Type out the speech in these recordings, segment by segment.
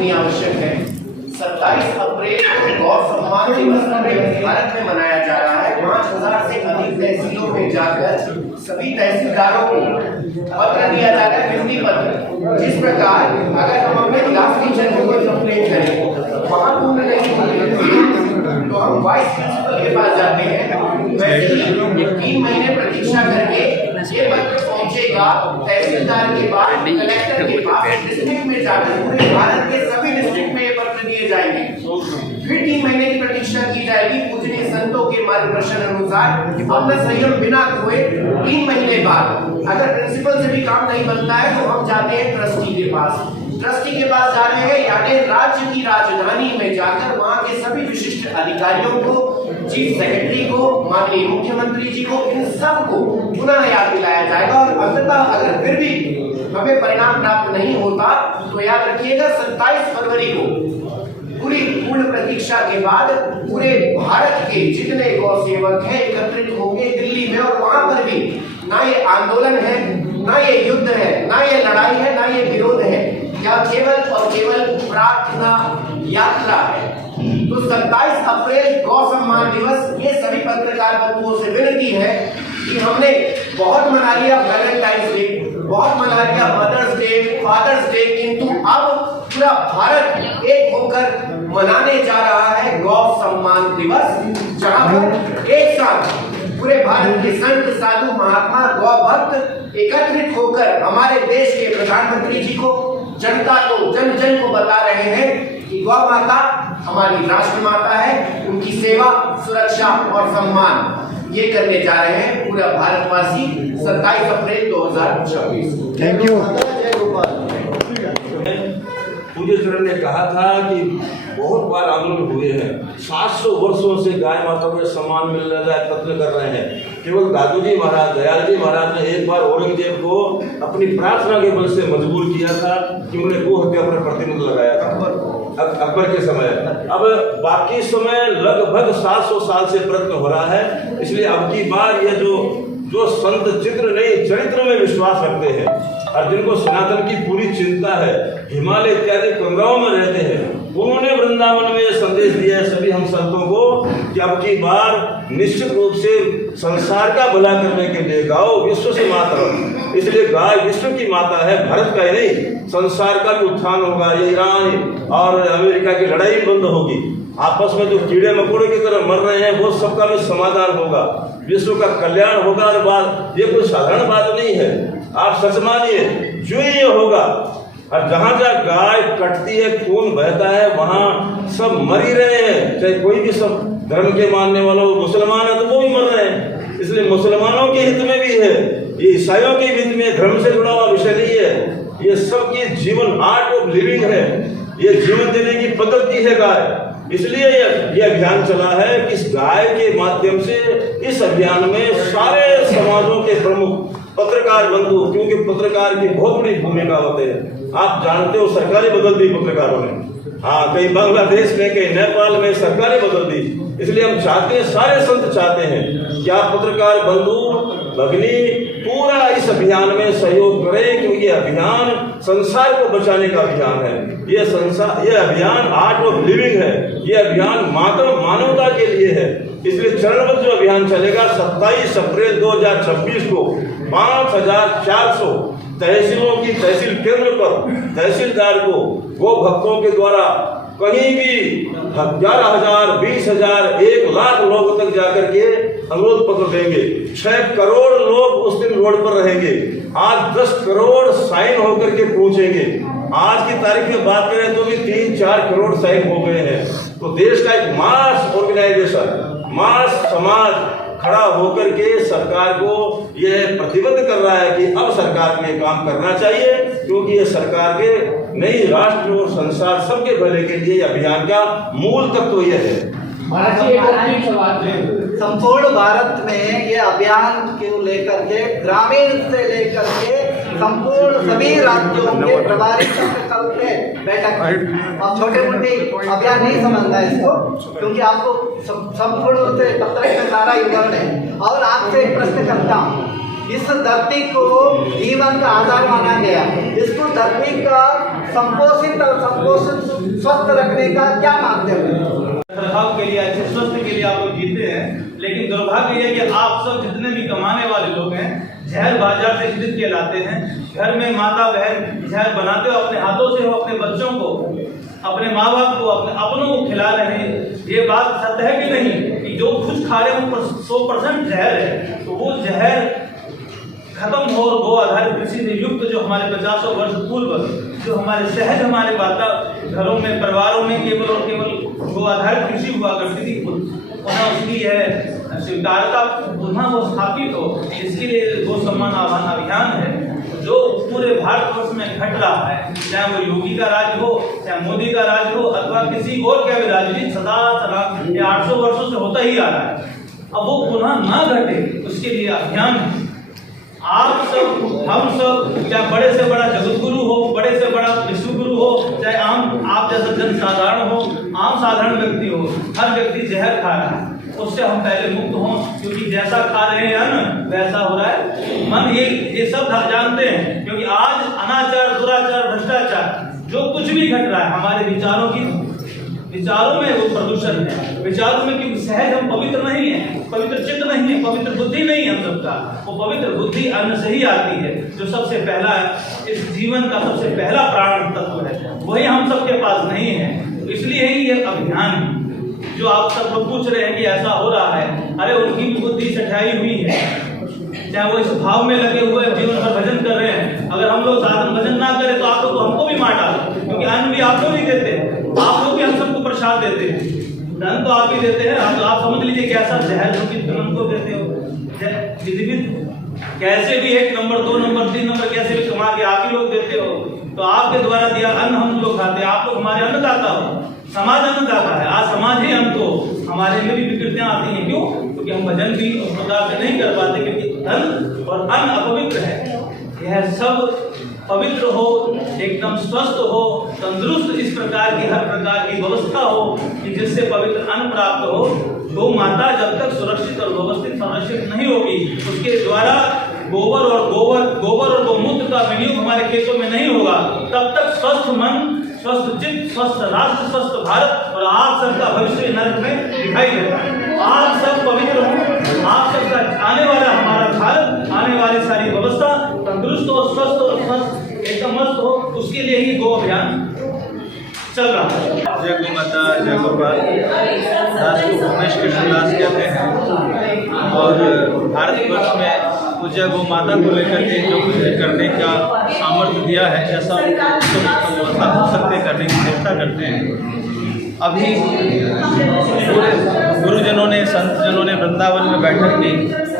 इतनी आवश्यक है। 27 अप्रैल को गौ सम्मान दिवस भारत में मनाया जा रहा है। 5000 से अधिक तहसीलों में जाकर सभी तहसीलदारों को पत्र दिया जा रहा है, विनती पत्र। जिस प्रकार अगर हम अपने क्लास टीचर को कोई कंप्लेंट करें, वहां पूर्ण नहीं होती तो हम वाइस प्रिंसिपल के पास जाते हैं। वैसे ही 3 महीने प्रतीक्षा करके ये पत्र पहुंचेगा तहसीलदार के पास, कलेक्टर के पास, डिस्ट्रिक्ट में जाकर पूरे भारत के सभी डिस्ट्रिक्ट में ये पत्र दिए जाएंगे। फिर 3 महीने की प्रतीक्षा की जाएगी पूजनीय संतों के मार्गदर्शन अनुसार। अपना संयम बिना खोए 3 महीने बाद अगर प्रिंसिपल से भी काम नहीं बनता है तो हम जाते हैं ट्रस्टी के पास। ट्रस्टी के पास जा रहे हैं यानी राज्य की राजधानी में जाकर वहां के सभी विशिष्ट अधिकारियों को, चीफ सेक्रेटरी को, माननीय मुख्यमंत्री जी को, इन सब को पुनः याद दिलाया जाएगा। और अंततः अगर फिर भी हमें परिणाम प्राप्त नहीं होता तो याद रखिएगा 27 फरवरी को पूरी पूर्ण प्रतीक्षा के बाद पूरे भारत के जितने गौ सेवक हैं एकत्रित होंगे दिल्ली में। और वहां पर भी ना ये आंदोलन है, ना ये युद्ध है, ना ये लड़ाई है, ना ये विरोध है, या केवल और केवल प्रार्थना यात्रा है। तो 27 अप्रैल गौ सम्मान दिवस, ये सभी पत्रकार बंधुओं से विनती है कि हमने बहुत मना लिया वैलेंटाइंस डे, बहुत मना लिया मदर्स डे, फादर्स डे, किंतु अब पूरा भारत एक होकर मनाने जा रहा है गौ सम्मान दिवस, जहां पर एक साथ पूरे भारत के संत, साधु, महात्मा, गौ भक्त एकत्रित होकर हमारे देश के प्रधानमंत्री जी को, जनता को, जन जन को बता रहे हैं कि गौ माता हमारी राष्ट्र माता है, उनकी सेवा, सुरक्षा और सम्मान ये करने जा रहे हैं पूरा भारतवासी 27 अप्रैल 2026। Thank you. पूज्य चरण ने कहा था कि बहुत बार आंदोलन हुए हैं, 700 वर्षों से गाय माता को सम्मान मिल रहा है, तत्व कर रहे हैं। केवल दादू जी महाराज, दयाल जी महाराज ने एक बार औरंगजेब को अपनी प्रार्थना के बल से मजबूर किया था कि उन्हें गो हत्या पर प्रतिबंध लगाया था अकबर के समय। अब बाकी समय लगभग 700 साल से प्रयत्न हो रहा है। इसलिए अब की बार ये जो संत चित्र नहीं चरित्र में विश्वास रखते हैं और जिनको सनातन की पूरी चिंता है, हिमालय इत्यादि कमराओं में रहते हैं, उन्होंने वृंदावन में यह संदेश दिया है सभी हम संतों को कि अब की बार निश्चित रूप से संसार का भला करने के लिए गाओ विश्व से माता। इसलिए गाय विश्व की माता है, भारत का ही नहीं, संसार का भी उत्थान होगा। ये ईरान और अमेरिका की लड़ाई बंद होगी, आपस में जो कीड़े मकोड़े की तरह मर रहे हैं वो सबका भी समाधान होगा, विश्व का कल्याण होगा। और बात ये कोई साधारण बात नहीं है, आप सच मानिए जो ये होगा। और जहाँ जहाँ गाय कटती है, खून बहता है, वहाँ सब मर ही रहे हैं, चाहे कोई भी सब धर्म के मानने वालों, मुसलमान है तो वो भी मर रहे हैं। इसलिए मुसलमानों के हित में भी है, ये ईसाइयों के हित में, धर्म से जुड़ा हुआ विषय नहीं है। ये सबकी जीवन आर्ट ऑफ लिविंग है, ये जीवन देने की पद्धति है गाय। इसलिए ये अभियान चला है कि इस गाय के माध्यम से इस अभियान में सारे समाजों के प्रमुख पत्रकार बंधु, क्योंकि पत्रकार की बहुत बड़ी भूमिका होती है। आप जानते हो सरकारें बदल दी पत्रकारों ने, हाँ, कहीं बांग्लादेश में, कहीं नेपाल में सरकारें बदल दी। इसलिए हम चाहते हैं, सारे संत चाहते हैं कि आप पत्रकार बंधु भगिनी पूरा इस अभियान में सहयोग करें, क्योंकि ये अभियान संसार को बचाने का अभियान है। ये अभियान आर्ट ऑफ लिविंग है, ये अभियान मात्र मानवता के लिए है। इसलिए चरणबद्ध जो अभियान चलेगा 27 अप्रैल 2026 को 5400 तहसीलों की तहसील केंद्र पर तहसीलदार को गो भक्तों के द्वारा कहीं भी 11,000, 20,000, 1,00,000 लोगों तक जाकर के अनुरोध पत्र देंगे। 6 करोड़ लोग उस दिन रोड पर रहेंगे। आज 10 करोड़ साइन होकर के पहुंचेंगे। आज की तारीख में बात करें तो भी 3-4 करोड़ साइन हो गए हैं। तो देश का एक मास ऑर्गेनाइजेशन, मास समाज खड़ा होकर के सरकार को यह प्रतिबद्ध कर रहा है कि अब सरकार को ये काम करना चाहिए, क्योंकि ये सरकार के नई राष्ट्र और संसार सबके भले के लिए अभियान का मूल तत्व यह है। संपूर्ण भारत में ये अभियान को लेकर के ग्रामीण से लेकर के संपूर्ण सभी राज्यों के प्रभारी कल पे बैठक। आप छोटे मोटे अभियान नहीं समझना है इसको, क्योंकि आपको संपूर्ण से पत्र में सारा विवरण है। और आपसे एक प्रश्न करता हूँ इस धरती को जीवन का आधार माना गया। इसको धरती का संपोषित और संपोषित स्वस्थ रखने का क्या माध्यम है? रखरखाव के लिए, अच्छे स्वास्थ्य के लिए आप लोग जीते हैं, लेकिन दुर्भाग्य है कि आप सब जितने भी कमाने वाले लोग हैं जहर बाजार से खरीद के लाते हैं। घर में माता बहन जहर बनाते हो, अपने हाथों से हो अपने बच्चों को, अपने माँ बाप को, अपने अपनों को खिला रहे हैं। ये बात सत्य है कि नहीं कि जो कुछ खा रहे हैं वो 100% जहर है? तो वो जहर खत्म हो और गो आधारित कृषि से युक्त जो हमारे 50 वर्ष पूर्व जो हमारे सहज हमारे वाता घरों में परिवारों में केवल और केवल गो आधारित कृषि हुआ करती थी, पुनः उसकी है स्वीकारता पुनः वो स्थापित हो, इसके लिए गो सम्मान आह्वान अभियान है जो पूरे भारतवर्ष में घट रहा है। चाहे वो योगी का राज हो, चाहे मोदी का राज हो, अथवा किसी और का भी राजनीति सदा 800 वर्षों से होता ही आ रहा है। अब वो पुनः ना घटे उसके लिए अभियान है। आप सब हम सब, चाहे बड़े से बड़ा जगत गुरु हो, बड़े से बड़ा विश्व गुरु हो, चाहे आप जैसा जन साधारण हो, आम साधारण व्यक्ति हो, हर व्यक्ति जहर खा रहा है। उससे हम पहले मुक्त हों, क्योंकि जैसा खा रहे हैं अन्न वैसा हो रहा है मन। ये सब जानते हैं, क्योंकि आज अनाचार, दुराचार, भ्रष्टाचार जो कुछ भी घट रहा है हमारे विचारों में वो प्रदूषण है। विचारों में क्योंकि सहज हम पवित्र नहीं है, पवित्र चित्त नहीं है, पवित्र बुद्धि नहीं है हम सबका। वो पवित्र बुद्धि अन्न से ही आती है, जो सबसे पहला इस जीवन का सबसे पहला प्राण तत्व है, वही हम सबके पास नहीं है। तो इसलिए ही ये अभियान जो आप सब लोग पूछ रहे हैं कि ऐसा हो रहा है, अरे उनकी बुद्धि सठाई हुई है, चाहे वो इस भाव में लगे हुए जीवन भर भजन कर रहे हैं। अगर हम लोग साधन भजन ना करें तो आप लोग तो हमको भी मार डालो, क्योंकि अन्न भी आप लोग ही देते हैं, आप लोग भी हम सबको प्रसाद देते हैं, धन तो आप ही देते हैं। आप समझ लीजिए कैसा जहर जो कि हमको देते हो, कैसे भी 1 नंबर 2 नंबर 3 नंबर कैसे भी कमा के आप ही लोग देते हो। तो आपके द्वारा दिया अन्न हम लोग खाते हैं, आप लोग हमारे अन्नदाता हो, समाज अन्नदाता है। आज समाज ही हमको, हमारे में भी विकृतियां आती हैं। क्यों? क्योंकि हम भजन भी उस प्रकार से नहीं कर पाते, क्योंकि धन और अन्न अपवित्र है। यह सब पवित्र हो, एकदम स्वस्थ हो, तंदुरुस्त, इस प्रकार की हर प्रकार की व्यवस्था हो कि जिससे पवित्र अन्न प्राप्त हो। गौ माता जब तक सुरक्षित और व्यवस्थित संरक्षित नहीं होगी, उसके द्वारा गोबर और गौमूत्र का विनियोग हमारे खेतों में नहीं होगा, तब तक स्वस्थ मन, स्वस्थ चित्त, स्वस्थ राष्ट्र, स्वस्थ भारत और आप सबका भविष्य नरक में दिखाई देता है। आप सब पवित्र हो, आप सबका आने वाला हमारा भारत, आने वाली सारी व्यवस्था तंदुरुस्त हो, स्वस्थ और स्वस्थ एकदम मस्त हो, उसके लिए ही गो अभियान चल रहा है। जय गौ माता, जय गोपाल। दास को भुवनेश कृष्णदास कहते हैं और भारतवर्ष में पूज्य गौ माता को लेकर के जो कुछ करने का सामर्थ्य दिया है, ऐसा व्यवस्था हो सकते करने की चेष्टा करते हैं। अभी पूरे गुरुजनों ने, संतजनों ने वृंदावन में बैठक की,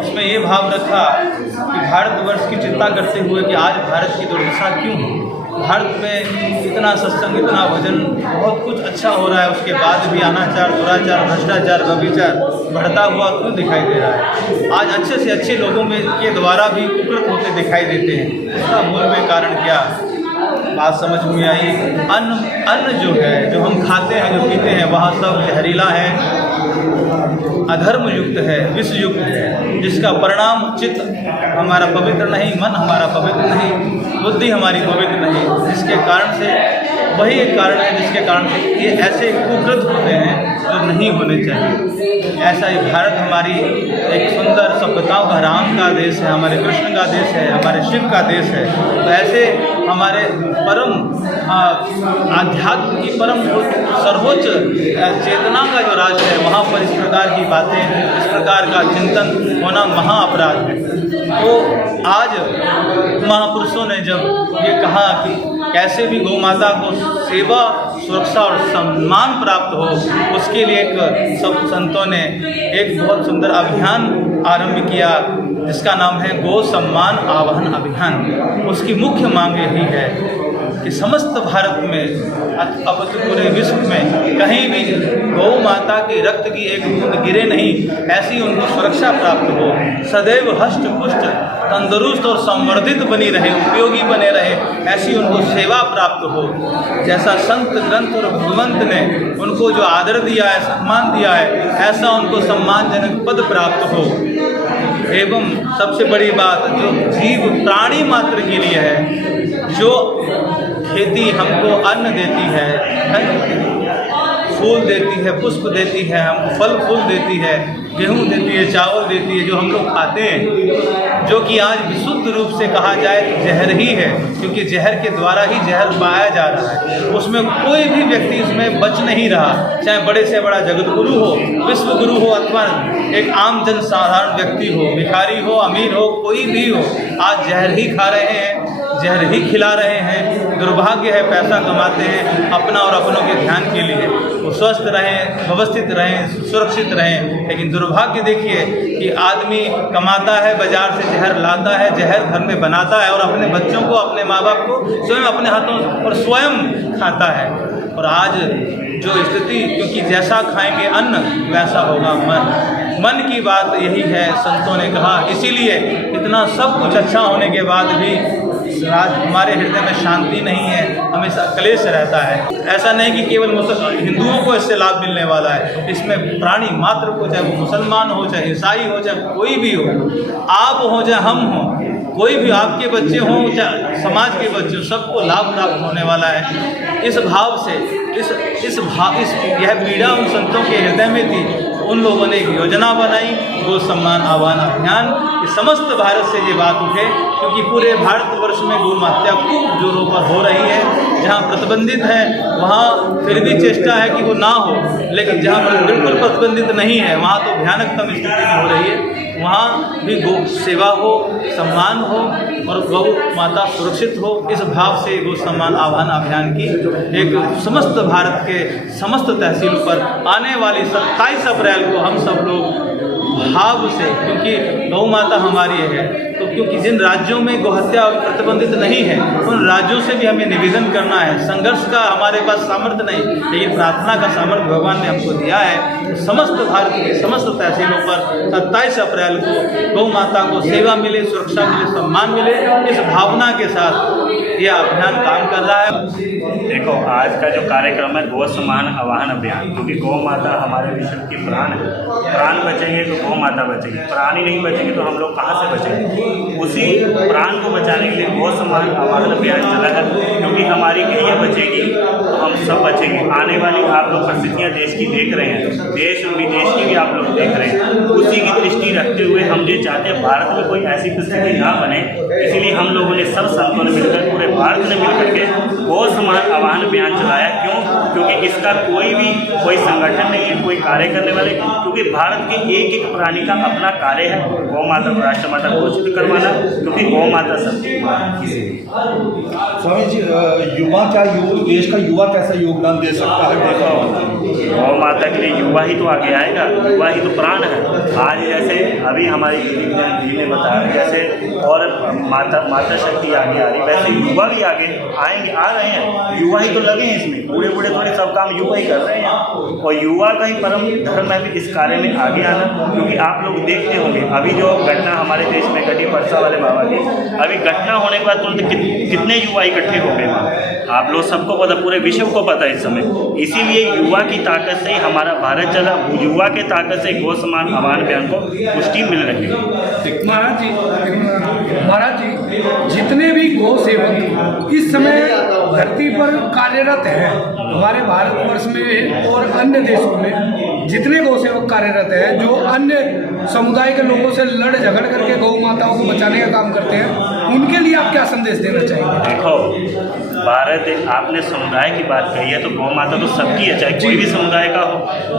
उसमें ये भाव रखा कि भारतवर्ष की चिंता करते हुए कि आज भारत की दुर्दशा क्यों है। भारत में इतना सत्संग, इतना भजन, बहुत कुछ अच्छा हो रहा है, उसके बाद भी अनाचार, दुराचार, भ्रष्टाचार, व्यभिचार बढ़ता हुआ क्यों दिखाई दे रहा है। आज अच्छे से अच्छे लोगों में के द्वारा भी कुकृत होते दिखाई देते हैं। इसका मूल में कारण क्या? बात समझ में आई। अन्न जो है, जो हम खाते हैं, जो पीते हैं, वह सब जहरीला है, अधर्म युक्त है, विष युक्त है, जिसका परिणाम चित्त हमारा पवित्र नहीं, मन हमारा पवित्र नहीं, बुद्धि हमारी पवित्र नहीं, जिसके कारण से वही एक कारण है जिसके कारण से ये ऐसे कुकृत होते हैं जो नहीं होने चाहिए। ऐसा ही भारत हमारी एक सुंदर सभ्यताओं का, राम का देश है, हमारे कृष्ण का देश है, हमारे शिव का देश है। तो ऐसे हमारे परम आध्यात्म की परम सर्वोच्च चेतना का जो राष्ट्र है, वहाँ पर इस प्रकार की बातें, इस प्रकार का चिंतन होना महा अपराध है। तो आज महापुरुषों ने जब ये कहा कि कैसे भी गौ माता को सेवा, सुरक्षा और सम्मान प्राप्त हो, उसके लिए एक सब संतों ने एक बहुत सुंदर अभियान आरंभ किया, जिसका नाम है गौ सम्मान आवाहन अभियान। उसकी मुख्य मांग यही है कि समस्त भारत में, अब तो पूरे विश्व में कहीं भी गौ माता की रक्त की एक बूंद गिरे नहीं, ऐसी उनको सुरक्षा प्राप्त हो, सदैव हष्ट पुष्ट, तंदुरुस्त और संवर्धित बनी रहे, उपयोगी बने रहे, ऐसी उनको सेवा प्राप्त हो। जैसा संत, ग्रंथ और भगवंत ने उनको जो आदर दिया है, सम्मान दिया है, ऐसा उनको सम्मानजनक पद प्राप्त हो। एवं सबसे बड़ी बात जो जीव प्राणी मात्र के लिए है, जो खेती हमको अन्न देती है, फूल देती है, पुष्प देती है, हमको फल फूल देती है, गेहूँ देती है, चावल देती है, जो हम लोग खाते हैं, जो कि आज विशुद्ध रूप से कहा जाए तो जहर ही है, क्योंकि जहर के द्वारा ही जहर पाया जा रहा है। उसमें कोई भी व्यक्ति उसमें बच नहीं रहा, चाहे बड़े से बड़ा जगत गुरु हो, विश्व गुरु हो, अथवा एक आम जन साधारण व्यक्ति हो, भिखारी हो, अमीर हो, कोई भी हो, आज जहर ही खा रहे हैं, जहर ही खिला रहे हैं। दुर्भाग्य है, पैसा कमाते हैं अपना और अपनों के ध्यान के लिए, वो स्वस्थ रहें, व्यवस्थित रहें, सुरक्षित रहें, लेकिन दुर्भाग्य देखिए कि आदमी कमाता है, बाजार से जहर लाता है, जहर घर में बनाता है और अपने बच्चों को, अपने माँ बाप को स्वयं अपने हाथों और स्वयं खाता है। और आज जो स्थिति, क्योंकि जैसा खाएंगे अन्न वैसा होगा मन की बात यही है, संतों ने कहा। इसीलिए इतना सब कुछ अच्छा होने के बाद भी हमारे हृदय में शांति नहीं है, हमेशा क्लेश रहता है। ऐसा नहीं कि केवल हिंदुओं को इससे लाभ मिलने वाला है, इसमें प्राणी मात्र को, चाहे वो मुसलमान हो, चाहे ईसाई हो, चाहे कोई भी हो, आप हो चाहे हम हो, कोई भी आपके बच्चे हों चाहे समाज के बच्चे हो, सबको लाभ प्राप्त होने वाला है। इस भाव से यह पीड़ा उन संतों के हृदय में थी। उन लोगों ने एक योजना बनाई, गो सम्मान आह्वान अभियान, कि समस्त भारत से ये बात उठे, क्योंकि पूरे भारतवर्ष में गौ हत्या खूब जोरों पर हो रही है। जहाँ प्रतिबंधित है वहाँ फिर भी चेष्टा है कि वो ना हो, लेकिन जहाँ पर बिल्कुल प्रतिबंधित नहीं है वहाँ तो भयानकतम स्थिति में हो रही है। वहाँ भी गौ सेवा हो, सम्मान हो और गौ माता सुरक्षित हो, इस भाव से गौ सम्मान आह्वान अभियान की एक समस्त भारत के समस्त तहसीलों पर आने वाली 27 अप्रैल को हम सब लोग भाव से, क्योंकि गौ माता हमारी है, तो क्योंकि जिन राज्यों में गौहत्या प्रतिबंधित नहीं है उन राज्यों से भी हमें निवेदन करना है। संघर्ष का हमारे पास सामर्थ्य नहीं, लेकिन प्रार्थना का सामर्थ्य भगवान ने हमको दिया है। तो समस्त भारत के समस्त तहसीलों पर 27 अप्रैल को गौ माता को सेवा मिले, सुरक्षा मिले, सम्मान मिले, इस भावना के साथ यह अभियान काम कर रहा है। देखो, आज का जो कार्यक्रम है गौ सम्मान आह्वान अभियान, क्योंकि गौ माता हमारे विश्व की प्राण है। प्राण बचेंगे तो गौ माता बचेगी, प्राण ही नहीं बचेंगे तो हम लोग कहाँ से बचेंगे। उसी प्राण को बचाने के लिए गौ सम्मान आह्वान अभियान चला है, क्योंकि हमारी गैया बचेगी तो हम सब बचेंगे। आने वाली आप लोग परिस्थितियाँ देश की देख रहे हैं, देश और विदेश की भी आप लोग देख रहे हैं। उसी की दृष्टि रखते हुए हम ये चाहते हैं भारत में कोई ऐसी परिस्थिति ना बने, इसीलिए हम लोगों ने सब संतों ने मिलकर, पूरे भारत ने मिलकर के गौ सम्मान आह्वान अभियान चलाया। क्यों? क्योंकि इसका कोई संगठन नहीं है, कोई कार्य करने वाले, क्योंकि भारत के एक एक प्राणी का अपना कार्य है, गौ माता को राष्ट्र माता घोषित करवाना, क्योंकि गौ माता सबकी माँ है। स्वामी जी, देश का युवा कैसा योगदान दे सकता है? गौ माता के लिए युवा ही तो आगे आएगा, युवा ही तो प्राण है। आज जैसे अभी हमारी जी ने बताया, जैसे और माता शक्ति आगे आ रही, वैसे युवा भी आगे आएंगे, आ रहे हैं। युवा ही तो लगे हैं इसमें, बूढ़े बूढ़े थोड़े सब काम युवा ही कर रहे हैं। और युवा का ही परम धर्म है भी इस कार्य में आगे आना, क्योंकि आप लोग देखते होंगे अभी जो घटना हमारे देश में घटी परसा वाले बाबा की, अभी घटना होने के बाद तुरंत कितने युवा इकट्ठे हो गए, आप लोग सबको पता, पूरे विश्व को पता है इस समय। इसीलिए युवा की ताकत से ही हमारा भारत चला, युवा के ताकत से गौ सम्मान आह्वान अभियान को पुष्टि मिल रही है। महाराज जी, जितने भी गौ सेवक इस समय धरती पर कार्यरत हैं, हमारे भारतवर्ष में और अन्य देशों में जितने गौ सेवक कार्यरत हैं, जो अन्य समुदाय के लोगों से लड़ झगड़ करके गौ माताओं को बचाने का काम करते हैं, उनके लिए आप क्या संदेश देना चाहेंगे? देखो, भारत, आपने समुदाय की बात कही है, तो गौ माता तो सबकी है, चाहे कोई भी समुदाय का हो,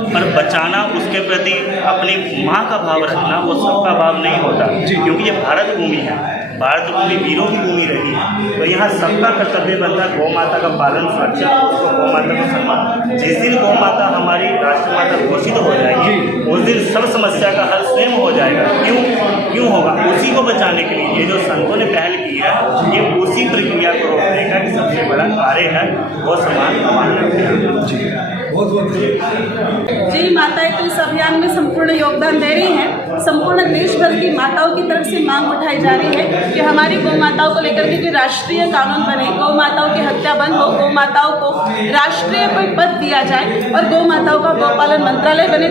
पर बचाना, उसके प्रति अपनी माँ का भाव रखना, वो सबका भाव नहीं होता, क्योंकि ये भारत भूमि है, भारत भूमि वीरों की भूमि रही है। तो यहाँ सबका कर्तव्य बनता है गौ माता का पालन, सुरक्षा, उसको गौ माता को सम्मान। जिस दिन गौ माता हमारी राष्ट्र माता घोषित हो जाएगी, उस दिन सब समस्या का हल स्वयं हो जाएगा। क्यों होगा? उसी को बचाने के लिए ये जो संतों ने पहल की है, ये उसी प्रक्रिया को रोकने का सबसे बड़ा कार्य है गौ सम्मान आह्वान अभियान। बहुत बहुत जी, माताएं तो इस अभियान में संपूर्ण योगदान दे रही हैं। संपूर्ण देश भर की माताओं की तरफ से मांग उठाई जा रही है कि हमारी गौ माताओं को लेकर के कोई राष्ट्रीय कानून बने, गौ माताओं की हत्या बंद हो, गौ माताओं को राष्ट्रीय कोई पद दिया जाए और गौ माताओं का गौपालन मंत्रालय बने।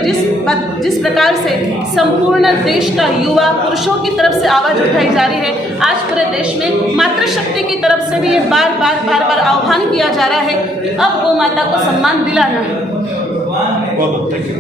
जिस प्रकार से संपूर्ण देश का युवा पुरुषों की तरफ से आवाज उठाई जा रही है, आज पूरे देश में मातृशक्ति की तरफ से भी ये बार बार आह्वान किया जा रहा है कि अब गौ माता को सम्मान दिलाना है। बहुत बहुत थैंक यू।